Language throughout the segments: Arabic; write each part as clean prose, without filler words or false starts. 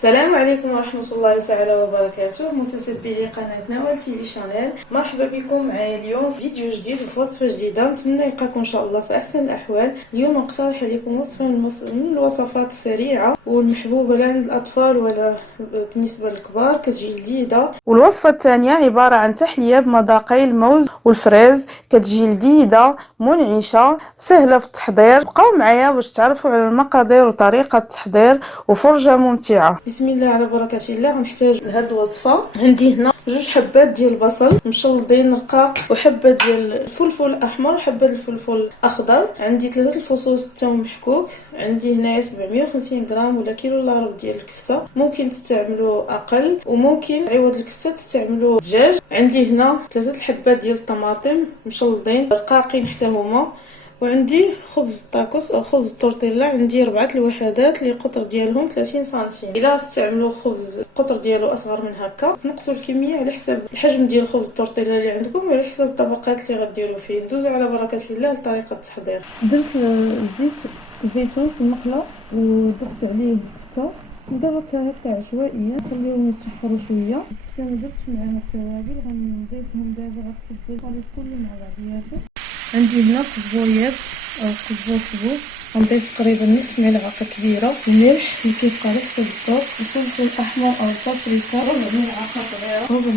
السلام عليكم ورحمة الله تعالى وبركاته. متتبعي قناة نوال تي في شانيل، مرحبا بكم معايا اليوم في فيديو جديد وفي وصفة جديدة. نتمنى يلقاكم ان شاء الله في احسن الاحوال. اليوم نقترح عليكم وصفة من الوصفات السريعة والمحبوبة لا عند الاطفال ولا بالنسبة للكبار، كتجي لذيذة. والوصفة الثانية عبارة عن تحلية بمذاقي الموز والفريز، كتجي لذيذة منعشة سهلة في التحضير. بقاو معايا باش تعرفوا على المقادير وطريقة التحضير وفرجة ممتعة. بسم الله على بركة الله. غنحتاج لهاد الوصفة. عندي هنا 2 حبات ديال البصل مشلضين رقاق، وحبة ديال الفلفل الاحمر، حبة الفلفل الاخضر. عندي 3 الفصوص الثوم محكوك. عندي هنايا 750 غرام ولا كيلو الا ربع ديال الكفته، ممكن تستعملوا اقل وممكن عوض الكفته تستعملوا دجاج. عندي هنا 3 الحبات ديال الطماطم مشلضين رقاقين حتى هما. وعندي خبز الطاكوس او خبز التورتيلا، عندي 4 الوحدات اللي قطر ديالهم 30 سنتيم. الا استعملوا خبز القطر ديالو اصغر من هكا تنقصوا الكميه على حسب الحجم ديال خبز التورتيلا اللي عندكم وعلى حسب الطبقات اللي غديروا فيه. ندوزوا على بركه الله لطريقه التحضير. درت الزيتون في المقله وضفت عليه الكفته. ضربت هكا عشوائيا، خليهم يتشحروا شويه. حتى ما درتش معاها التوابل، غنضيفهم دابا. غتبدل الخليط كله مع بعضياته. عندي هنا قزبور يابس او قزبور حبوب، غنضيف تقريبا نصف ملعقه كبيره الملح اللي كيبقى على حسب الذوق. الفلفل الاحمر او البابريكا ربع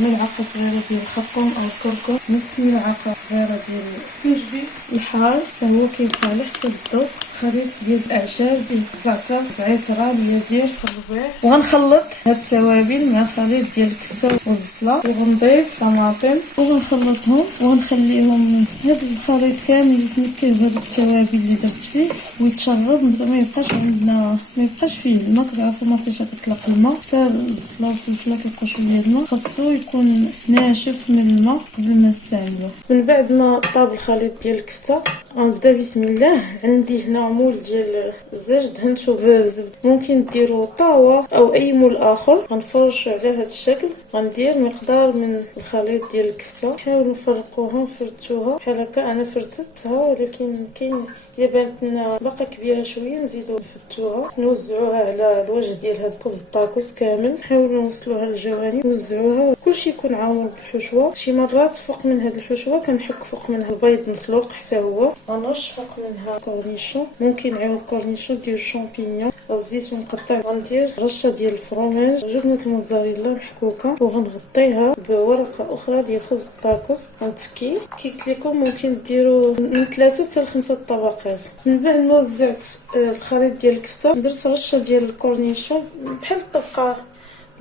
ملعقه صغيره ديال الخرقوم او الكركم، نصف ملعقه صغيره ديال الفلفل الحار حتى هو كيبقى على حسب الذوق. خليط ديال الاعشاب ديال الزعتر، زعتر، اليازير، الربيع. وغنخلط هاد التوابل مع الخليط ديال الكفته والبصله، وغنضيف طماطم وغنخلطهم وغنخليهم هاد الخليط كامل يتمكن بهاد التوابل اللي درت فيه ويتشرب. ما يبقاش عندنا ما يبقاش فيه الماء. كتعرفوا ما فيش كيطلق الماء، حتى البصله والفلفله كيبقاو شويه الماء. خاصو يكون ناشف من الماء قبل ما نستعملوه. من بعد ما طاب الخليط ديال الكفته غنبدا بسم الله. عندي هنا مول ديال الزاج دهنتو بالزبد، ممكن ديروا طاوه او اي مول اخر. غنفرش على هذا الشكل. غندير مقدار من الخليط ديال الكفته، نحاولوا نفرقوها نفرتوها بحال هكا. انا فرتتها ولكن كاين الا بانت لنا باقا كبيره شويه نزيدو نفتوها. نوزعوها على الوجه ديال هاد خبز الطاكوس كامل، نحاولوا نوصلوها للجوانب، نوزعوها كلشي يكون عامر بالحشوه. شي مرات فوق من هاد الحشوه كنحك فوق منها البيض مسلوق حتى هو. غنرش فوق منها كورنيشون، ممكن عوض كورنيشون ديال الشامبينيون او زيتون مقطع. غندير رشه ديال الفرomاج، جبنه الموتزاريلا محكوكه، وغنغطيها بورقه اخرى ديال خبز الطاكوس. غنتكي كي قلت لكم ممكن ديروا من 3 حتى ل 5 طبقات. من بعد ما وزعت الخليط ديال الكفته درت رشه ديال الكورنيشون بحال الطبقه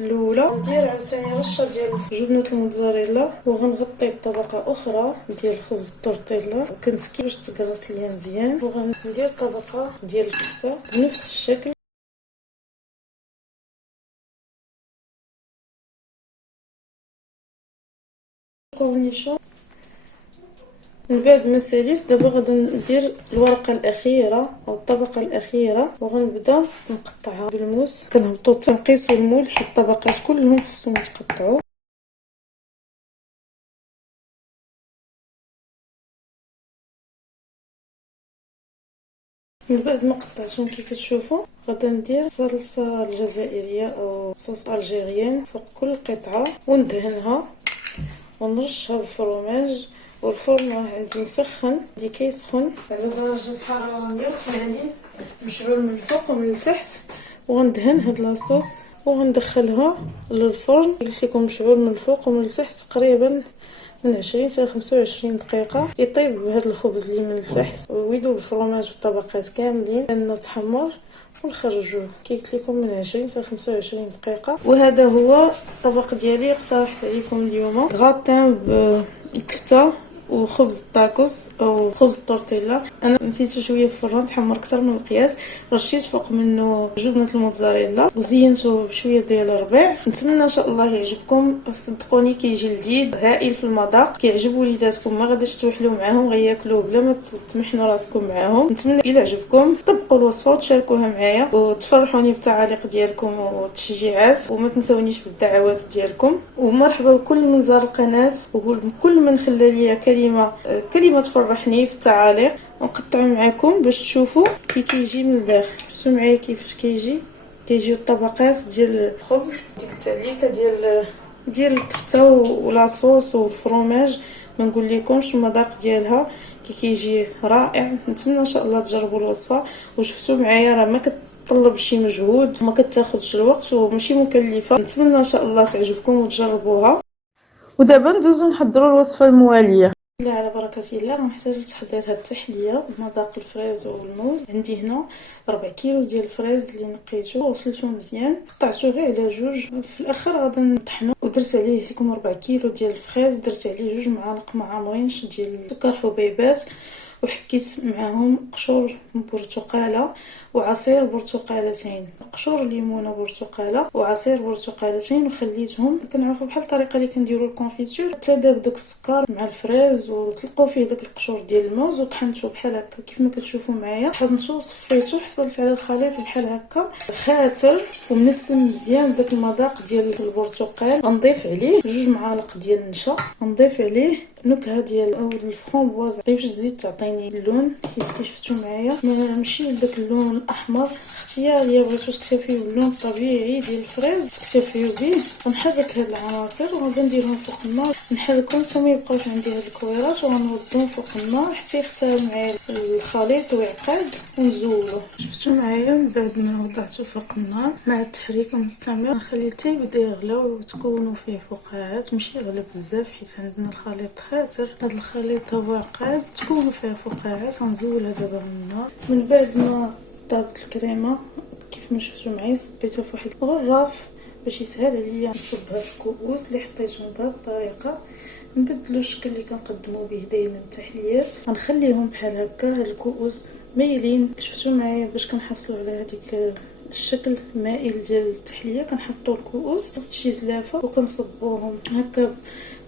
الاولى. ندير عاوتاني رشه ديال جبنه الموتزاريلا وغنغطي بطبقه اخرى ديال خبز التورتيلا وكنتكي باش تقرص ليا مزيان. وغندير طبقه ديال الكفته بنفس الشكل. كورنيشون. من بعد ما ساليت دابا غادي ندير الورقه الاخيره او الطبقه الاخيره وغنبدا نقطعها بالموس. كنهبطوا تنقيسوا المول حيت الطبقات كلهم خصهم يتقطعوا. من بعد ما قطعتهم كي كتشوفوا غادي ندير صلصه الجزائريه او صوص الجيريان فوق كل قطعه وندهنها ونرشها بالفرماج. والفرن عندي مسخن، عندي كيسخن على درجه حراره 180 مشعول من الفوق ومن التحت. وغندهن هاد لاصوص وغندخلها للفرن قلت لكم مشعول من الفوق ومن التحت تقريبا من 20 حتى 25 دقيقه. يطيب بهذا الخبز اللي من التحت ويذوب الفرماج في الطبقات كاملين لانه تحمر. ونخرجوه كي قلت لكم من 20 حتى 25 دقيقه. وهذا هو الطبق ديالي اقترحت عليكم اليوم، غاتان بالكفته وخبز الطاكوس او خبز التورتيلا. انا نسيتو شويه في الفرن تحمر اكثر من القياس. رشيت فوق منه جبنه الموتزاريلا وزينته بشويه ديال الربيع. نتمنى ان شاء الله يعجبكم. صدقوني كيجي لذيذ هائل في المذاق. كيعجب وليداتكم ما غاديش توحلوا معاهم، غياكلوه بلا ما تمحنوا راسكم معاهم. نتمنى الى عجبكم طبقوا الوصفه وتشاركوها معايا وتفرحوني بالتعاليق ديالكم والتشجيعات. وما تنسونيش بالدعوات ديالكم. ومرحبا بكل من زار القناه وكل من خلى لي كلمه تفرحني في التعاليق. نقطع معكم باش تشوفوا كي كيجي من الداخل. شفتوا معايا كيفاش كيجي كيجيو الطبقات ديال الخبز، ديك التعليكه ديال الكفته ولاصوص والفرomage. ما نقول لكمش المذاق ديالها كيجي رائع. نتمنى ان شاء الله تجربوا الوصفه. وشفتوا معايا راه ما كتطلب شي مجهود وما كتاخذش الوقت وماشي مكلفه. نتمنى ان شاء الله تعجبكم وتجربوها. ودابا ندوزو نحضروا الوصفه المواليه. على بركه الله. غنحتاج تحضير هاد التحليه بمذاق الفريز والموز. عندي هنا 4 كيلو ديال الفريز اللي نقيته وغسلته مزيان، قطعته غير على جوج. في الاخر غادي نطحنو. ودرت عليه 4 كيلو ديال الفريز، درت عليه 2 معالق معمرينش ديال سكر حبيبات، وحكيت معاهم قشور برتقاله وعصير برتقالتين، قشور ليمونه برتقاله وعصير برتقالتين، وخليتهم كنعرفوا بحال الطريقه اللي كنديروا الكونفيتور حتى داب داك السكر مع الفريز وتلقاو فيه داك القشور ديال الموز. وطحنته بحال هكا كيف ما كتشوفوا معايا، طحنته وصفيته، حصلت على الخليط بحال هكا خاتر ومنسم مزيان بداك المذاق ديال البرتقال. غنضيف عليه 2 معالق ديال النشا، غنضيف عليه نكهه ديال الفرامبواز باش تزيد تعطيني اللون، حيت كيف شفتوا معايا ماشي داك اللون الاحمر اختياري. بغيتو تكتفيو باللون الطبيعي ديال الفريز تكتفيو به. غنحرك هاد العناصر وغادي نديرهم فوق النار، نحركهم حتى ما يبقاوش عندي هاد الكويرات، وغنوضهم فوق النار حتى يختار معايا الخليط ويعقد ونزولوه. شفتوا معايا من بعد ما وضعته فوق النار مع التحريك المستمر نخليه حتى يبدا يغلى وتكونوا فيه فقاعات، ماشي يغلى بزاف حيت عندنا الخليط خاطر. هذا الخليط هو قاعد تكون فيه فقاعات. غنزولها دابا من النار. من بعد ما طابت الكريمه كيف ما شفتوا معايا صبيتها في واحد الغراف باش يسهل عليا نصبها في الكؤوس اللي حطيتهم بهذه الطريقه. نبدلوا الشكل اللي كنقدموا به دائما التحليات. غنخليهم بحال هكا هاد الكؤوس مايلين. شفتوا معايا باش كنحصلوا على هذيك الشكل المائل ديال التحليه. كنحطوا الكؤوس وسط شي زلافه وكنصبوهم هكا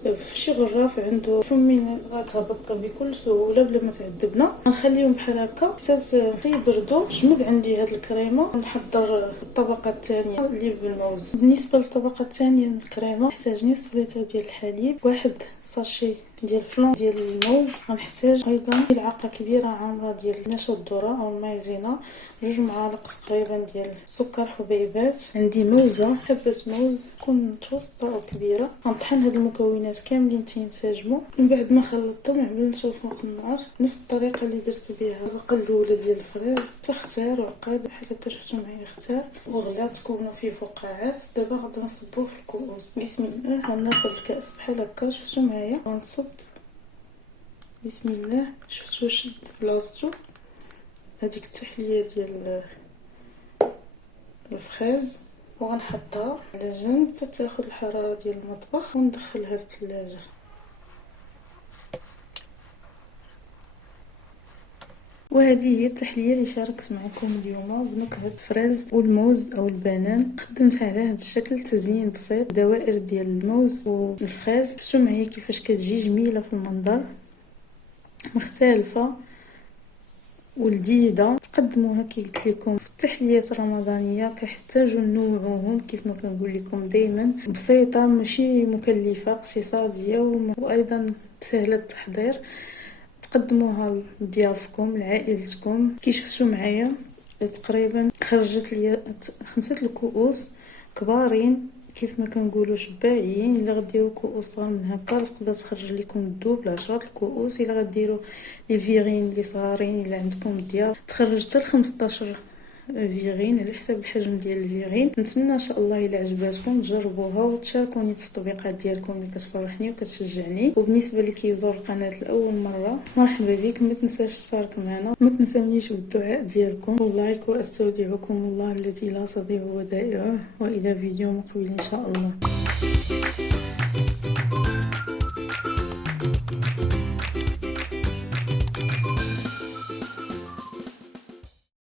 في شي غراف عنده فمين غتهبط بكل سهوله بلا ما تعذبنا. غنخليهم بحال هكا حتى يبردوا. جمد عندي هاد الكريمه. نحضر الطبقه الثانيه اللي بالموز. بالنسبه للطبقه الثانيه من الكريمه نحتاج نصف لتر ديال الحليب، 1 ساشي ديال فلان ديال الموز. غنحتاج ايضا ملعقه كبيره عامره ديال نشا الذره او المايزينا، 2 معالق تقريبا ديال سكر حبيبات. عندي موزه، حبه موز تكون متوسطه او كبيره. غنطحن هاد المكونات كاملين تينسجموا. من بعد ما خلطتهم عملته فوق النار نفس الطريقه اللي درت بها القلوله ديال الفريز. تختار وعقاد بحال هكا شفتوا معايا اختار وغلا تكونوا فيه فقاعات. دابا غادي نصبوه في الكؤوس. بسم الله. غناخذ الكاس بحال هكا شفتوا معايا غنصب بسم الله. شفتوا شد بلاصتو هذيك التحليه ديال الفريز، وغنحطها على جنب حتى تاخذ الحراره ديال المطبخ وندخلها للثلاجه. وهذه هي التحليه اللي شاركت معكم اليوم بنكهه الفريز والموز او البنان. قدمتها على هذا الشكل، تزيين بسيط، دوائر ديال الموز والفريز. شفتوا معايا كيفاش كتجي جميله في المنظر، مختلفه والجديده. تقدموها كي قلت لكم في التحليات الرمضانيه. كنحتاجوا ننوعوهم كيف ما كنقول لكم دائما، بسيطه ماشي مكلفه، اقتصاديه وايضا سهله التحضير. تقدموها لضيافكم لعائلتكم. كي شفتوا معايا تقريبا خرجت لي 5 الكؤوس كبارين كيف ما كنقولوا شباعيين. الا غديروا كؤوس صغار من هكا تقدر تخرج لكم الدوبل 10 الكؤوس. الا غديروا لي فيغين اللي صغارين الا عندكم ضياف تخرج حتى ل 15 فيغين على حسب الحجم ديال الفيغين. نتمنى ان شاء الله الى عجباتكم تجربوها وتشاركوني التطبيقات ديالكم اللي كتفرحني وكتشجعني. وبالنسبه اللي كيزور القناه لاول مره مرحبا بك، ما تنساش تشارك معنا، ما تنسونيش بالدعاء ديالكم واللايك. واستودعكم الله الذي لا تضيع ودائعه، والى فيديو مقبل ان شاء الله.